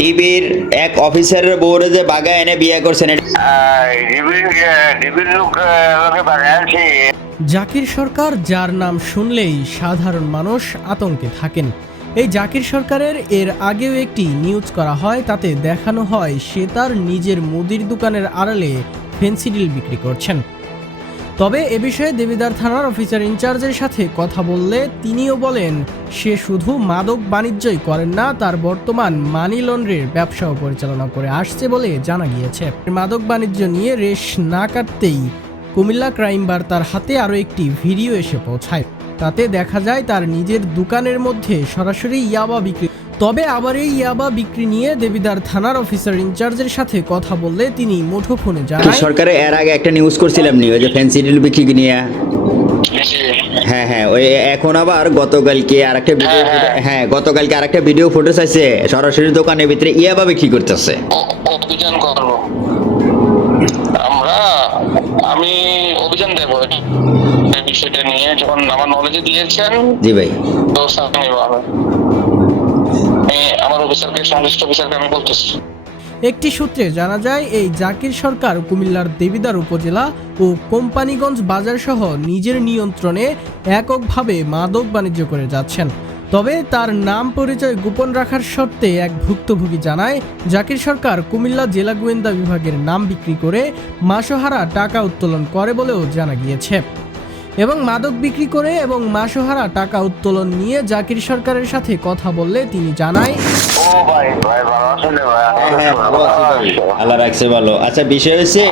টিভির এক অফিসারের বউরে যে বাগা এনে বিয়ে করছেন ডিবির ডিবির জাকির সরকার যার নাম শুনলেই সাধারণ মানুষ আতঙ্কে থাকেন। এই জাকির সরকারের এর আগেও একটি নিউজ করা হয় তাতে দেখানো হয় সে তার নিজের মুদির দোকানের আড়ালে ফেন্সিডিল বিক্রি করছেন। তবে এ বিষয়ে দেবিদার থানার অফিসার ইনচার্জের সাথে কথা বললে তিনিও বলেন, সে শুধু মাদক বাণিজ্যই করেন না, তার বর্তমান মানি লন্ড্রির ব্যবসাও পরিচালনা করে আসছে বলে জানা গিয়েছে। মাদক বাণিজ্য নিয়ে রেশ না কাটতেই কুমিল্লা ক্রাইম বার তার হাতে আরও একটি ভিডিও এসে পৌঁছায়। তাতে দেখা যায়, তার নিজের দোকানের মধ্যে সরাসরি ইয়াবা বিক্রি তবে আবার এই ইয়াবা বিক্রি নিয়ে দেবিদার থানার অফিসার ইনচার্জের সাথে কথা বললে তিনি মুঠোফোনে জানায় সরকারে এর আগে একটা নিউজ করছিলাম নি ওই যে ফ্যান্সি ডিল বিক্রি নিয়ে। হ্যাঁ হ্যাঁ ওই এখন আবার গতকালকে আরেকটা ভিডিও হ্যাঁ গতকালকে আরেকটা ভিডিও ফুটেজ আছে সরাসরি দোকানের ভিতরে ইয়াবা বিক্রি করতেছে। অভিযান করব। আমরা আমি অভিযান দেবো। বিষয়টা নিয়ে যখন আমার নলেজে দিয়েছেন জি ভাই। ব্যবস্থা আমি, আমার অফিসারকে সংশ্লিষ্ট অফিসারকে আমি বলতেছি। একটি সূত্রে জানা যায়, এই জাকির সরকার কুমিল্লার দেবিদার উপজেলা ও কোম্পানিগঞ্জ বাজার সহ নিজের নিয়ন্ত্রণে এককভাবে মাদক বাণিজ্য করে যাচ্ছেন। তবে তার নাম পরিচয় গোপন রাখার শর্তে এক ভুক্তভোগী জানায়, জাকির সরকার কুমিল্লা জেলা গোয়েন্দা বিভাগের নাম বিক্রি করে মাসহারা টাকা উত্তোলন করে বলেও জানা গিয়েছে। এবং মাদক বিক্রি করে এবং মাসোহারা টাকা উত্তোলন নিয়ে জাকির সরকারের সাথে কথা বললে তিনি জানায় ও ভাই ভাই ভালো আছেন রে ভাই? হ্যাঁ হ্যাঁ ভালো আছি ভাই। আল্লাহ রাখছে ভালো। আচ্ছা বিষয় হচ্ছে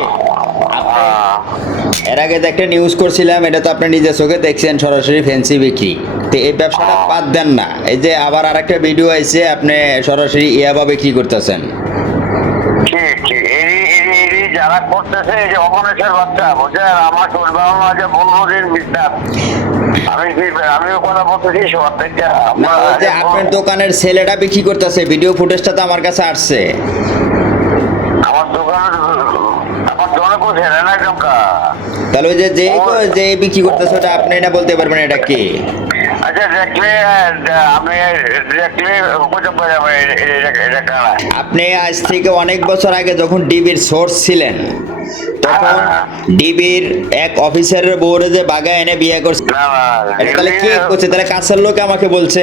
এর আগে তো একটা নিউজ করছিলাম এটা তো আপনি নিজের চোখে দেখছেন সরাসরি ফ্যান্সি বিক্রি। তো এই ব্যবসাটা বাদ দেন না। এই যে আবার আরেকটা ভিডিও আইছে আপনি সরাসরি ইয়াবা বিক্রি করতেছেন। করতেছে এই যে অমরেশের বাচ্চা আমার তোর বাবা মা যে বলব দিন বিশ্বাস আমি কি আমিও কথা বলতেছি সবার থেকে না আমরা ওই যে আপনার দোকানের ছেলেটা বিক্রি করতেছে ভিডিও ফুটেজটা তো আমার কাছে আসছে। আমার আমার দোকানে তাহলে ওই যে যে যে বিক্রি করতেছে ওটা আপনি না বলতে পারবেন এটা কি? আপনি আজ থেকে অনেক বছর আগে যখন ডিবির সোর্স ছিলেন তখন ডিবির এক অফিসারের বউরে যে বাগা এনে বিয়ে করছে। তাহলে কি করছে? তাহলে কাছের লোক আমাকে বলছে।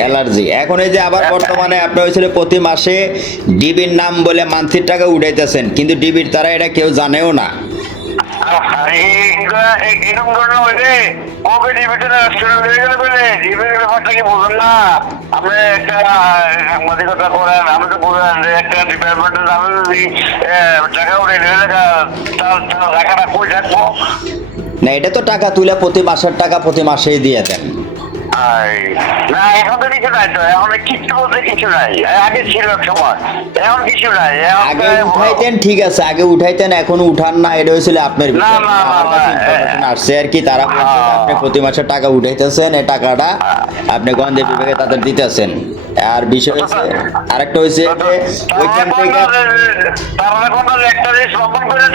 অ্যালার্জি। এখন এই যে আবার বর্তমানে আপনার হয়েছিল প্রতি মাসে ডিবির নাম বলে মান্থলির টাকা উঠাইতেছেন, কিন্তু ডিবির তারা এটা কেউ জানেও না। এরকম হয়ে বলে ডিবির ব্যাপারটা কি বুঝুন না আপনি একটা সাংবাদিকতা করেন যে একটা টাকা না এটা তো টাকা তুলে প্রতি মাসের টাকা প্রতি মাসেই দিয়ে দেন। আই, না এখন তো কিছু নাই তো এখন কিচ্ছু বলতে কিছু নাই। আগে ছিল এক সময় এখন কিছু নাই আগে উঠাইতেন ঠিক আছে আগে উঠাইতেন এখন উঠান না এটা হয়েছিল আপনার না, না, না, কাছে না, information আসছে আর কি তারা আপনি প্রতি মাসে টাকা উঠাইতেছেন এই টাকাটা আপনি গন্ধে বিভাগে তাদের দিতেছেন। আর বিষয় হচ্ছে আরেকটা হয়েছে যে ওইখান থেকে তারা একটা জিনিস প্রমাণ করে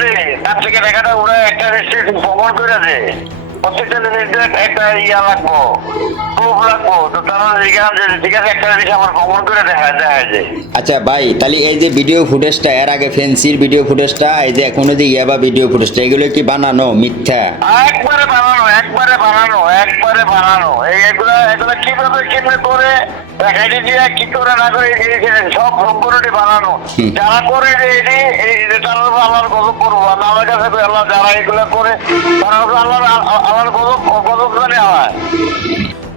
তার থেকে টাকাটা ওরা একটা জিনিস প্রত্যেকটা জিনিসের একটা ইয়া লাগবো প্রুফ লাগবো। তো তারা জিজ্ঞাসা যে ঠিক আছে একটা জিনিস আমার প্রমাণ করে দেখা যায় যে। আচ্ছা ভাই তাহলে এই যে ভিডিও ফুটেজটা এর আগে ফেন্সির ভিডিও ফুটেজটা এই যে এখনও যে ইয়াবা ভিডিও ফুটেজটা এগুলো কি বানানো মিথ্যা? একবারে বানানো একবারে বানানো একবারে বানানো। এই এগুলা কীভাবে কেমনে করে দেখাইতে দিয়ে কি করে না করে এই সব সম্পূর্ণটি বানানো। যারা করে এটি তারা আল্লাহর গজব করব। আমার কাছে আল্লাহ যারা এগুলা করে তারা তো আল্লাহর আল্লাহর গজব গজব জানে হয়।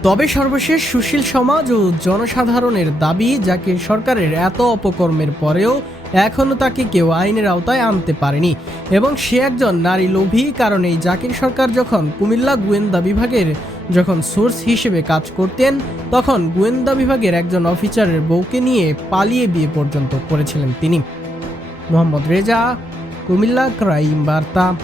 তবে সর্বশেষ সুশীল সমাজ ও জনসাধারণের দাবি যাকে সরকারের এত অপকর্মের পরেও এখনও তাকে কেউ আইনের আওতায় আনতে পারেনি। এবং সে একজন নারী লোভী কারণ এই জাকির সরকার যখন কুমিল্লা গোয়েন্দা বিভাগের যখন সোর্স হিসেবে কাজ করতেন, তখন গোয়েন্দা বিভাগের একজন অফিসারের বউকে নিয়ে পালিয়ে বিয়ে পর্যন্ত করেছিলেন তিনি। মোহাম্মদ রেজা, কুমিল্লা, ক্রাইম বার্তা।